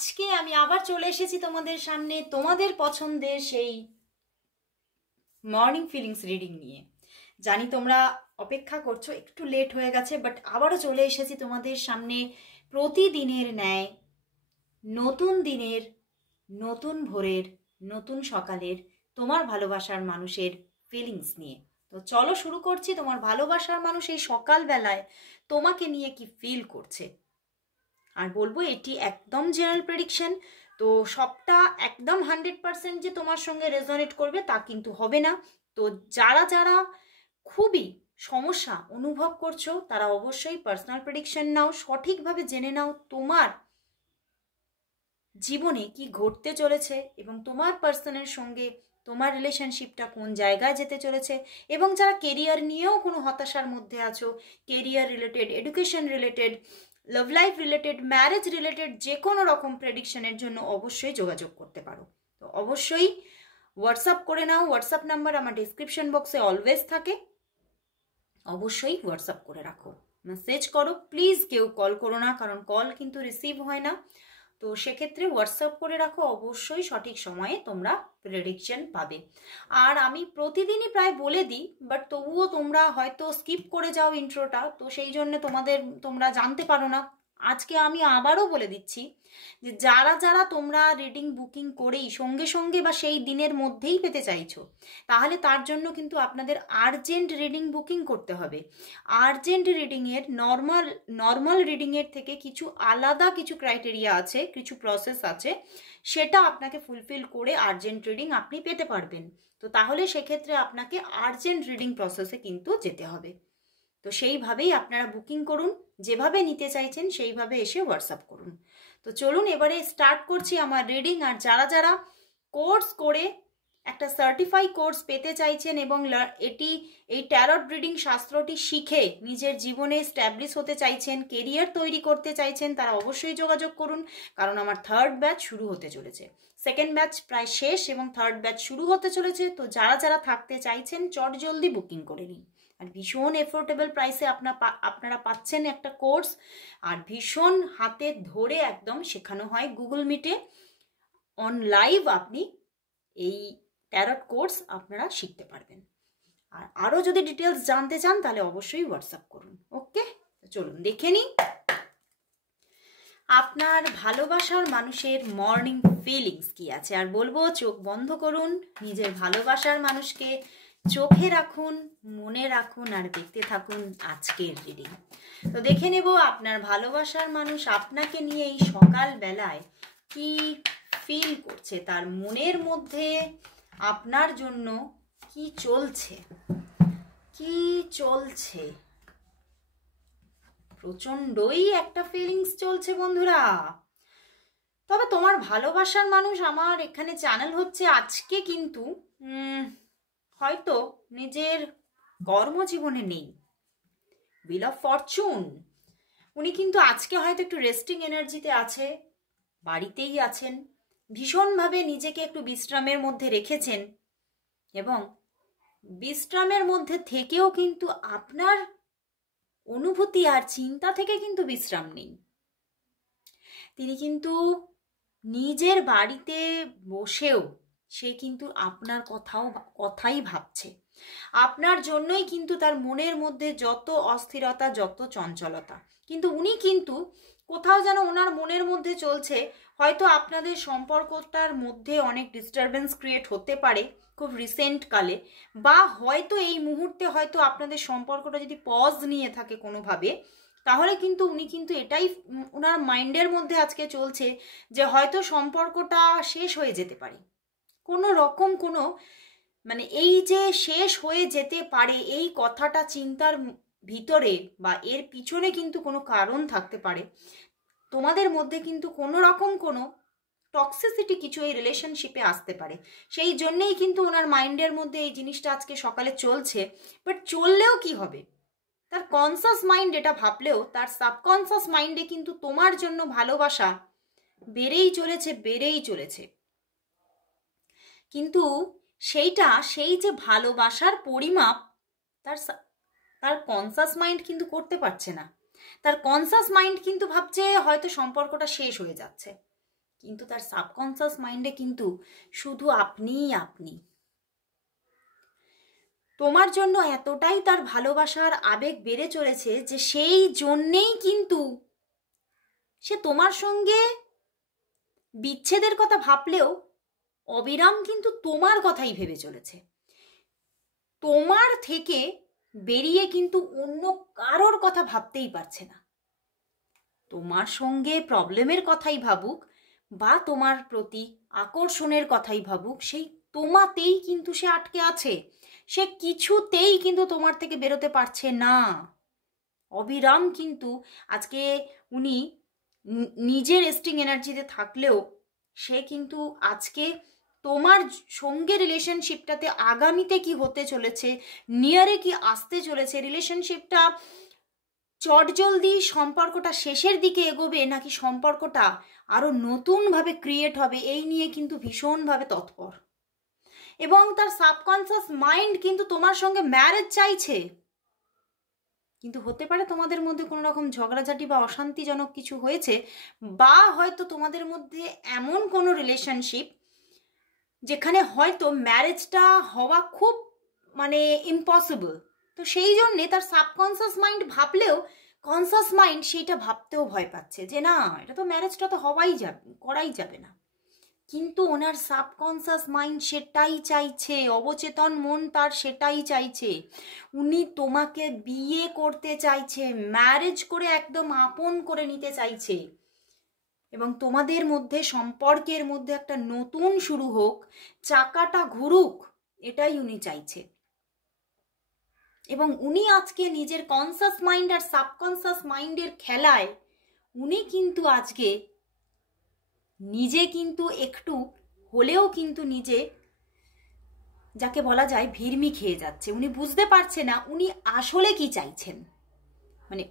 আজকে আমি আবার চলে এসেছি তোমাদের সামনে তোমাদের পছন্দের সেই মর্নিং ফিলিংস রিডিং নিয়ে। জানি তোমরা অপেক্ষা করছো, একটু লেট হয়ে গেছে, বাট আবারও চলে এসেছি তোমাদের সামনে প্রতিদিনের ন্যায়, নতুন দিনের, নতুন ভোরের, নতুন সকালের তোমার ভালোবাসার মানুষের ফিলিংস নিয়ে। তো চলো শুরু করছি। তোমার ভালোবাসার মানুষ এই সকালবেলায় তোমাকে নিয়ে কি ফিল করছে। আর বলবো এটি একদম জেনারেল প্রেডিকশন, তো সবটা একদম 100% যে তোমার সঙ্গে রেজোনেট করবে তা কিন্তু হবে না। তো যারা যারা খুবই সমস্যা অনুভব করছো তারা অবশ্যই পার্সোনাল প্রেডিকশন নাও, সঠিকভাবে জেনে নাও তোমার জীবনে কি ঘটতে চলেছে এবং তোমার পার্সনের সঙ্গে তোমার রিলেশনশিপটা কোন জায়গায় যেতে চলেছে। এবং যারা কেরিয়ার নিয়েও কোনো হতাশার মধ্যে আছো, career related, education related, love life related, marriage related যে কোনো রকম প্রেডিকশনের জন্য অবশ্যই যোগাযোগ করতে পারো। তো অবশ্যই হোয়াটসঅ্যাপ করে নাও। হোয়াটসঅ্যাপ নাম্বার আমার ডিসক্রিপশন বক্সে অলওয়েজ থাকে, অবশ্যই হোয়াটসঅ্যাপ করে রাখো, মেসেজ করো। প্লিজ কেউ কল করো না, কারণ কল কিন্তু রিসিভ হয় না। তো সেক্ষেত্রে হোয়াটসঅ্যাপ করে রাখো, অবশ্যই সঠিক সময়ে তোমরা প্রেডিকশন পাবে। আর আমি প্রতিদিনই প্রায় বলে দিই, বাট তবুও তোমরা হয়তো স্কিপ করে যাও ইন্ট্রোটা, তো সেই জন্য তোমরা জানতে পারো না। আজকে আমি আবারও বলে দিচ্ছি যে যারা যারা তোমরা রিডিং বুকিং করেই সঙ্গে সঙ্গে বা সেই দিনের মধ্যেই পেতে চাইছো, তাহলে তার জন্য কিন্তু আপনাদের আর্জেন্ট রিডিং বুকিং করতে হবে। আর্জেন্ট রিডিংয়ের নর্মাল রিডিংয়ের থেকে কিছু আলাদা কিছু ক্রাইটেরিয়া আছে, কিছু প্রসেস আছে, সেটা আপনাকে ফুলফিল করে আর্জেন্ট রিডিং আপনি পেতে পারবেন। তো তাহলে সেক্ষেত্রে আপনাকে আর্জেন্ট রিডিং প্রসেসে কিন্তু যেতে হবে। তো সেইভাবেই আপনারা বুকিং করুন, যেভাবে নিতে চাইছেন সেইভাবে এসে হোয়াটসঅ্যাপ করুন। তো চলুন এবারে স্টার্ট করছি আমার রিডিং। আর যারা যারা কোর্স করে একটা সার্টিফাই কোর্স পেতে চাইছেন এবং এই ট্যারট রিডিং শাস্ত্রটি শিখে নিজের জীবনে স্ট্যাবলিশ হতে চাইছেন, কেরিয়ার তৈরি করতে চাইছেন, তারা অবশ্যই যোগাযোগ করুন, কারণ আমার থার্ড ব্যাচ শুরু হতে চলেছে। সেকেন্ড ব্যাচ প্রায় শেষ এবং থার্ড ব্যাচ শুরু হতে চলেছে। তো যারা যারা থাকতে চাইছেন চট জলদি বুকিং করে নিন। আর ভীষণ এফোর্ডেবল প্রাইসে আপনারা পাচ্ছেন একটা কোর্স, আর ভীষণ হাতে ধরে একদম শেখানো হয় গুগল মিটে অন লাইভ। আপনি এই ট্যারট কোর্স আপনারা শিখতে পারবেন। আর আরও যদি ডিটেলস জানতে চান তাহলে অবশ্যই হোয়াটসঅ্যাপ করুন। ওকে, চলুন দেখে নিই আপনার ভালোবাসার মানুষের মর্নিং ফিলিংস কি আছে। আর বলবো চোখ বন্ধ করুন, নিজের ভালোবাসার মানুষকে চোখে রাখুন, মনে রাখুন আর দেখতে থাকুন আজকের রিডিং। তো দেখে নেব আপনার ভালোবাসার মানুষ আপনাকে নিয়ে এই সকালবেলায় কি ফিল করছে, তার মনের মধ্যে আপনার জন্য কি চলছে। প্রচণ্ডই একটা ফিলিংস চলছে বন্ধুরা। তবে তোমার ভালোবাসার মানুষ আমার এখানে চ্যানেল হচ্ছে আজকে কিন্তু হয়তো নিজের কর্মজীবনে নেই, হুইল অফ ফরচুন। উনি কিন্তু আজকে হয়তো একটু রেস্টিং এনার্জিতে আছে, বাড়িতেই আছেন, ভীষণভাবে নিজেকে একটু বিশ্রামের মধ্যে রেখেছেন এবং বিশ্রামের মধ্যে থেকেও কিন্তু আপনার অনুভূতি আর চিন্তা থেকে কিন্তু বিশ্রাম নেই। তিনি কিন্তু নিজের বাড়িতে বসেও সে কিন্তু আপনার কথাই ভাবছে। আপনার জন্যই কিন্তু তার মনের মধ্যে যত অস্থিরতা, যত চঞ্চলতা, কিন্তু উনি কিন্তু কোথাও যেন ওনার মনের মধ্যে চলছে হয়তো আপনাদের সম্পর্কটার মধ্যে অনেক ডিস্টারবেন্স ক্রিয়েট হতে পারে খুব রিসেন্ট কালে, বা হয়তো এই মুহূর্তে হয়তো আপনাদের সম্পর্কটা যদি পজ নিয়ে থাকে কোনোভাবে, তাহলে কিন্তু উনি কিন্তু এটাই ওনার মাইন্ডের মধ্যে আজকে চলছে যে হয়তো সম্পর্কটা শেষ হয়ে যেতে পারে। কোনো রকম কোনো মানে এই যে শেষ হয়ে যেতে পারে এই কথাটা চিন্তার ভিতরে বা এর পিছনে কিন্তু কোনো কারণ থাকতে পারে। তোমাদের মধ্যে কিন্তু কোনো রকম কোনো টক্সিসিটি কিছু এই রিলেশনশিপে আসতে পারে, সেই জন্যেই কিন্তু ওনার মাইন্ডের মধ্যে এই জিনিসটা আজকে সকালে চলছে। বাট চললেও কি হবে, তার কনসাস মাইন্ড এটা ভাবলেও তার সাবকনসাস মাইন্ডে কিন্তু তোমার জন্য ভালোবাসা বেড়েই চলেছে। কিন্তু সেই যে ভালোবাসার পরিমাপ তার কনসাস মাইন্ড কিন্তু করতে পারছে না। তার কনসাস মাইন্ড কিন্তু ভাবছে হয়তো সম্পর্কটা শেষ হয়ে যাচ্ছে, কিন্তু তার সাবকনসিয়াস মাইন্ডে কিন্তু শুধু আপনিই আপনি। তোমার জন্য এতটাই তার ভালোবাসার আবেগ বেড়ে চলেছে যে সেই জন্যেই কিন্তু সে তোমার সঙ্গে বিচ্ছেদের কথা ভাবলেও অবিরাম কিন্তু তোমার কথাই ভেবে চলেছে। তোমার থেকে বেরিয়ে কিন্তু অন্য কারোর কথা ভাবতেই পারছে না। তোমার সঙ্গে প্রবলেমের কথাই ভাবুক বা তোমার প্রতি আকর্ষণের কথাই ভাবুক, সেই তোমাতেই কিন্তু সে আটকে আছে। সে কিছুতেই কিন্তু তোমার থেকে বেরোতে পারছে না। অবিরাম কিন্তু আজকে উনি নিজের রেস্টিং এনার্জিতে থাকলেও সে কিন্তু আজকে তোমার সঙ্গে রিলেশনশিপটাতে আগামীতে কি হতে চলেছে, নিয়ারে কি আসতে চলেছে, রিলেশনশিপটা চটজলদি সম্পর্কটা শেষের দিকে এগোবে নাকি সম্পর্কটা আরো নতুনভাবে ক্রিয়েট হবে, এই নিয়ে কিন্তু ভীষণভাবে তৎপর। এবং তার সাবকনসিয়াস মাইন্ড কিন্তু তোমার সঙ্গে ম্যারেজ চাইছে, কিন্তু হতে পারে তোমাদের মধ্যে কোনো রকম ঝগড়াঝাটি বা অশান্তিজনক কিছু হয়েছে, বা হয়তো তোমাদের মধ্যে এমন কোনো রিলেশনশিপ যেখানে হয়তো ম্যারেজটা হওয়া খুব ইম্পসিবল। তো সেই জন্যে তার সাবকনসিয়াস মাইন্ড ভাবলেও কনসিয়াস মাইন্ড সেইটা ভাবতেও ভয় পাচ্ছে যে না, এটা তো ম্যারেজটা তো করাই যাবে না। কিন্তু ওনার সাবকনসিয়াস মাইন্ড সেটাই চাইছে, অবচেতন মন তার সেটাই চাইছে। উনি তোমাকে বিয়ে করতে চাইছে, ম্যারেজ করে একদম আপন করে নিতে চাইছে, এবং তোমাদের মধ্যে সম্পর্কের মধ্যে একটা নতুন শুরু হোক, চাকাটা ঘুরুক, এটাই উনি চাইছে। এবং উনি আজকে নিজের কনসিয়াস মাইন্ড আর সাবকনসিয়াস মাইন্ডের খেলায় উনি কিন্তু আজকে নিজে কিন্তু একটু হলেও কিন্তু নিজে যাকে বলা যায় ভিড়মি খেয়ে যাচ্ছে। উনি বুঝতে পারছে না উনি আসলে কি চাইছেন।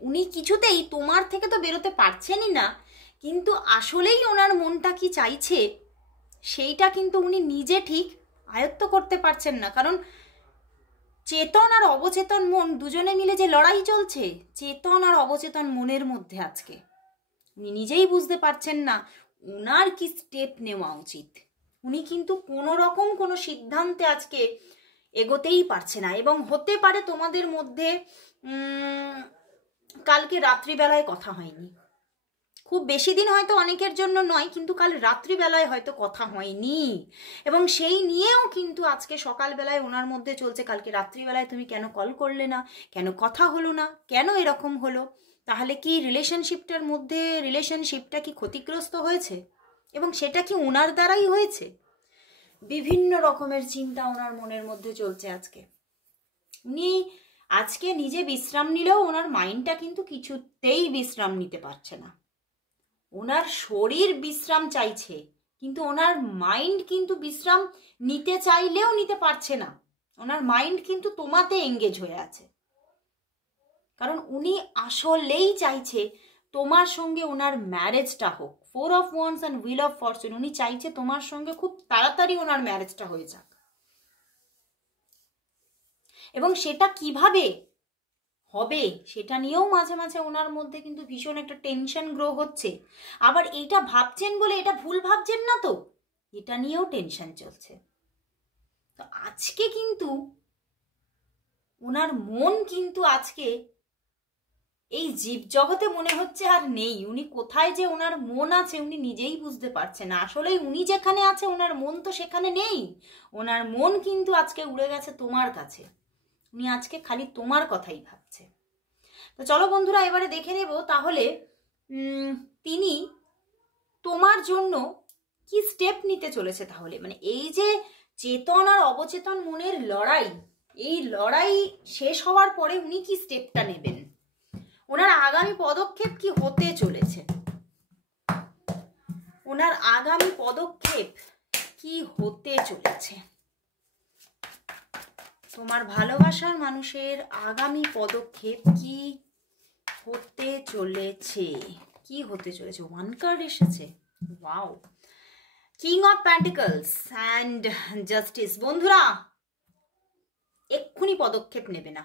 উনি কিছুতেই তোমার থেকে তো বেরোতে পারছেনই না, কিন্তু আসলেই ওনার মনটা কি চাইছে সেইটা কিন্তু উনি নিজে ঠিক আয়ত্ত করতে পারছেন না। কারণ চেতন আর অবচেতন মন দুজনে মিলে যে লড়াই চলছে, চেতন আর অবচেতন মনের মধ্যে আজকে উনি নিজেই বুঝতে পারছেন না ওনার কি স্টেপ নেওয়া উচিত। উনি কিন্তু কোনো রকম কোনো সিদ্ধান্তে আজকে এগোতেই পারছে না। এবং হতে পারে তোমাদের মধ্যে কালকে রাত্রিবেলায় কথা হয়নি, খুব বেশি দিন হয়তো অনেকের জন্য নয়, কিন্তু কাল রাত্রিবেলায় হয়তো কথা হয়নি, এবং সেই নিয়েও কিন্তু আজকে সকালবেলায় ওনার মধ্যে চলছে কালকে রাত্রিবেলায় তুমি কেন কল করলে না, কেন কথা হলো না, কেন এরকম হলো। তাহলে কি রিলেশনশিপটা কি ক্ষতিগ্রস্ত হয়েছে, এবং সেটা কি ওনার দ্বারাই হয়েছে? বিভিন্ন রকমের চিন্তা ওনার মনের মধ্যে চলছে আজকে। উনি আজকে নিজে বিশ্রাম নিলেও ওনার মাইন্ডটা কিন্তু কিছুতেই বিশ্রাম নিতে পারছে না। ওনার শরীর বিশ্রাম চাইছে, কিন্তু ওনার মাইন্ড কিন্তু বিশ্রাম নিতে চাইলেও নিতে পারছে না। ওনার মাইন্ড কিন্তু তোমাতে এঙ্গেজ হয়ে আছে, কারণ উনি আসলেই চাইছে তোমার সঙ্গে ওনার ম্যারেজটা হোক। 4 of Wands and Wheel of Fortune, উনি চাইছে তোমার সঙ্গে খুব তাড়াতাড়ি ওনার ম্যারেজটা হয়ে যাক। এবং সেটা কিভাবে হবে সেটা নিয়েও মাঝে মাঝে ওনার মধ্যে কিন্তু ভীষণ একটা টেনশন গ্রো হচ্ছে। আবার এইটা ভাবছেন বলে এটা ভুল ভাবছেন না তো, এটা নিয়েও টেনশন চলছে। তো আজকে কিন্তু ওনার মন কিন্তু আজকে এই জীব জগতে মনে হচ্ছে আর নেই। উনি কোথায় যে ওনার মন আছে উনি নিজেই বুঝতে পারছেন না। আসলে উনি যেখানে আছে ওনার মন তো সেখানে নেই। ওনার মন কিন্তু আজকে উড়ে গেছে তোমার কাছে। উনি আজকে খালি তোমার কথাই ভাবছে। তো চলো বন্ধুরা, এবারে দেখে নেব তাহলে তিনি তোমার জন্য কি স্টেপ নিতে চলেছে। তাহলে এই যে চেতন আর অবচেতন মনের লড়াই, এই লড়াই শেষ হওয়ার পরে উনি কি স্টেপটা নেবেন, ওনার আগামী পদক্ষেপ কি হতে চলেছে, ওনার আগামী পদক্ষেপ কি হতে চলেছে, তোমার ভালোবাসার মানুষের আগামী পদক্ষেপ কি হতে চলেছে, কি হতে চলেছে। 1 কার্ড এসেছে, wow, king of pentacles and justice. বন্ধুরা, এক্ষুনি পদক্ষেপ নেবে না।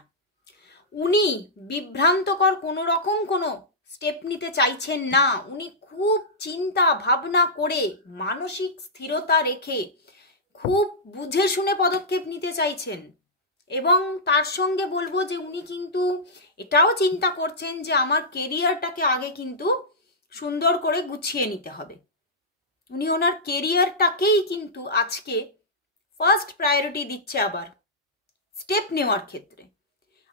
উনি বিভ্রান্তকর কোনো রকম কোনো স্টেপ নিতে চাইছেন না, উনি খুব চিন্তা ভাবনা করে মানসিক স্থিরতা রেখে খুব বুঝে শুনে পদক্ষেপ নিতে চাইছেন। এবং তার সঙ্গে বলবো যে উনি কিন্তু এটাও চিন্তা করছেন যে আমার কেরিয়ারটাকে আগে কিন্তু সুন্দর করে গুছিয়ে নিতে হবে। উনি ওনার কেরিয়ারটাকেই কিন্তু আজকে ফার্স্ট প্রায়োরিটি দিচ্ছে। আবার স্টেপ নেওয়ার ক্ষেত্রে,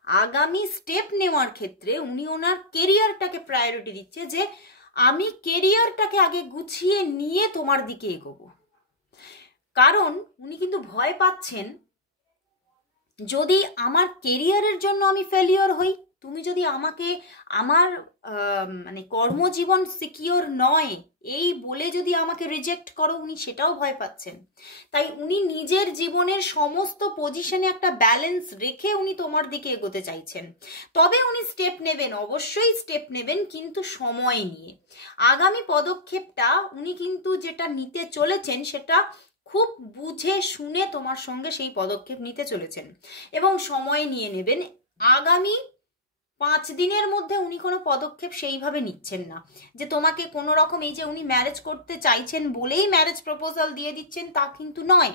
আগামী স্টেপ নেওয়ার ক্ষেত্রে উনি ওনার কেরিয়ারটাকে প্রায়োরিটি দিচ্ছে যে আমি কেরিয়ারটাকে আগে গুছিয়ে নিয়ে তোমার দিকে এগোবো। কারণ উনি কিন্তু ভয় পাচ্ছেন যদি আমার কেরিয়ারের জন্য আমি ফেলিওর হই, তুমি যদি আমাকে আমার মানে কর্মজীবন সিকিওর নয় এই বলে যদি আমাকে রিজেক্ট করো, উনি সেটাও ভয় পাচ্ছেন। তাই উনি নিজের জীবনের সমস্ত পজিশনে একটা ব্যালেন্স রেখে উনি তোমার দিকে এগোতে চাইছেন। তবে উনি স্টেপ নেবেন, অবশ্যই স্টেপ নেবেন, কিন্তু সময় নিয়ে। আগামী পদক্ষেপটা উনি কিন্তু যেটা নিতে চলেছেন সেটা খুব বুঝে শুনে তোমার সঙ্গে সেই পদক্ষেপ নিতে চলেছেন এবং সময় নিয়ে নেবেন। আগামী 5 দিনের মধ্যে উনি কোনো পদক্ষেপ সেইভাবে নিচ্ছেন না যে তোমাকে কোনো রকম, এই যে উনি ম্যারেজ করতে চাইছেন বলেই ম্যারেজ প্রপোজাল দিয়ে দিচ্ছেন তা কিন্তু নয়।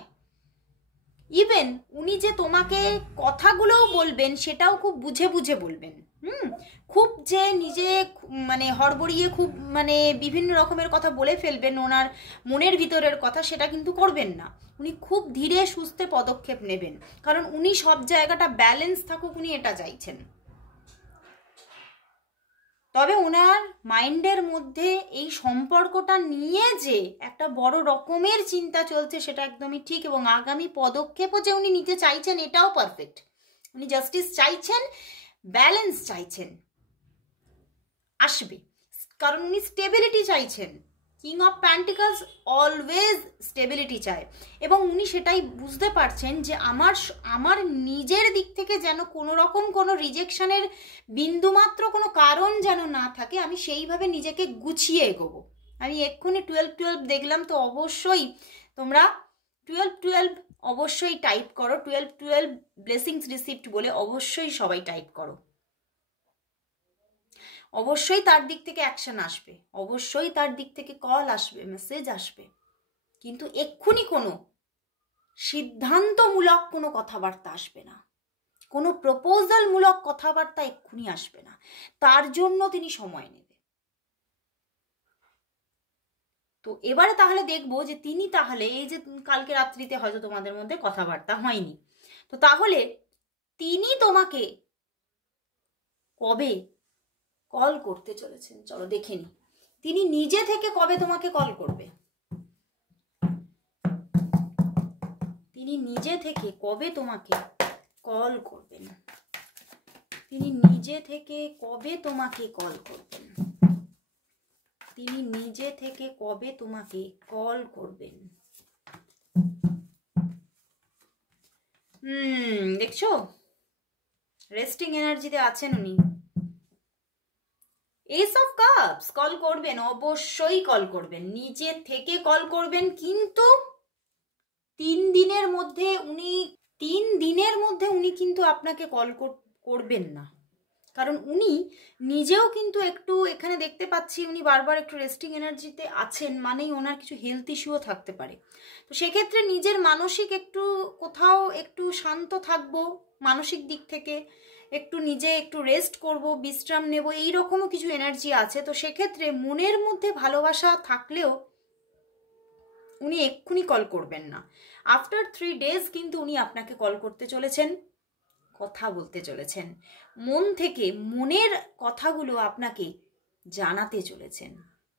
ইভেন উনি যে তোমাকে কথাগুলোও বলবেন সেটাও খুব বুঝে বুঝে বলবেন। খুব যে নিজে মানে হড়বড়িয়ে খুব মানে বিভিন্ন রকমের কথা বলে ফেলবেন ওনার মনের ভিতরের কথা, সেটা কিন্তু করবেন না। উনি খুব ধীরে সুস্থে পদক্ষেপ নেবেন, কারণ উনি সব জায়গাটা ব্যালেন্স থাকুক, উনি এটা চাইছেন। তবে ওনার মাইন্ডের মধ্যে এই সম্পর্কটা নিয়ে যে একটা বড় রকমের চিন্তা চলছে সেটা একদমই ঠিক, এবং আগামী পদক্ষেপও যে উনি নিতে চাইছেন এটাও পারফেক্ট। উনি জাস্টিস চাইছেন, ব্যালেন্স চাইছেন, আসবে, কারণ উনি স্টেবিলিটি চাইছেন। King of pentacles always stability চায়, এবং উনি সেটাই বুঝতে পারছেন যে আমার নিজের দিক থেকে যেন কোনো রকম কোনো রিজেকশনের বিন্দুমাত্র কোনো কারণ যেন না থাকে, আমি সেইভাবে নিজেকে গুছিয়ে এগোবো। আমি এক্ষুনি 12-12 দেখলাম, তো অবশ্যই তোমরা 12-12 অবশ্যই টাইপ করো, 12-12 ব্লেসিংস রিসিভড বলে অবশ্যই সবাই টাইপ করো। অবশ্যই তার দিক থেকে অ্যাকশন আসবে, অবশ্যই তার দিক থেকে কল আসবে, মেসেজ আসবে, কিন্তু এক্ষুনি কোনো সিদ্ধান্তমূলক কোনো কথাবার্তা আসবে না, কোনো প্রপোজালমূলক কথাবার্তা এক্ষুনি আসবে না। তার জন্য তিনি সময় নেবে। তো এবারে তাহলে দেখবো যে তিনি তাহলে এই যে কালকে রাত্রিতে হয়তো তোমাদের মধ্যে কথাবার্তা হয়নি, তো তাহলে তিনি তোমাকে কবে কল করতে চলেছেন চলো দেখে নি। তিনি নিজে থেকে কবে তোমাকে কল করবে, তিনি নিজে থেকে কবে তোমাকে কল করবেন, তিনি নিজে থেকে কবে তোমাকে কল করবেন, তিনি নিজে থেকে কবে তোমাকে কল করবেন। দেখছো রেস্টিং এনার্জিতে আছেন উনি। এস অফ কাপস, কল করবেন, অবশ্যই কল করবেন, নিজে থেকে কল করবেন, কিন্তু 3 দিনের মধ্যে উনি কিন্তু আপনাকে কল করবেন না, কারণ উনি নিজেও কিন্তু একটু এখানে দেখতে পাচ্ছি উনি বারবার একটু রেস্টিং এনার্জিতে আছেন, মানেই ওনার কিছু হেলথ ইস্যুও থাকতে পারে। তো সেক্ষেত্রে নিজের মানসিক একটু কোথাও একটু শান্ত থাকবো, মানসিক দিক থেকে একটু নিজে একটু রেস্ট করব, বিশ্রাম নেব, এইরকমও কিছু এনার্জি আছে। তো সেক্ষেত্রে মনের মধ্যে ভালোবাসা থাকলেও উনি এক্ষুনি কল করবেন না। আফটার 3 ডেজ কিন্তু উনি আপনাকে কল করতে চলেছেন, কথা বলতে চলেছেন, মন থেকে মনের কথাগুলো আপনাকে জানাতে চলেছেন।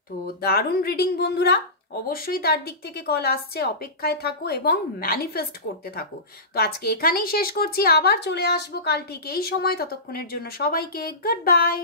তো দারুণ রিডিং বন্ধুরা, অবশ্যই তার দিক থেকে কল আসছে, অপেক্ষায় থাকো এবং ম্যানিফেস্ট করতে থাকো। তো আজকে এখানেই শেষ করছি, আবার চলে আসবো কাল ঠিক এই সময়। ততক্ষণের জন্য সবাইকে গুড বাই।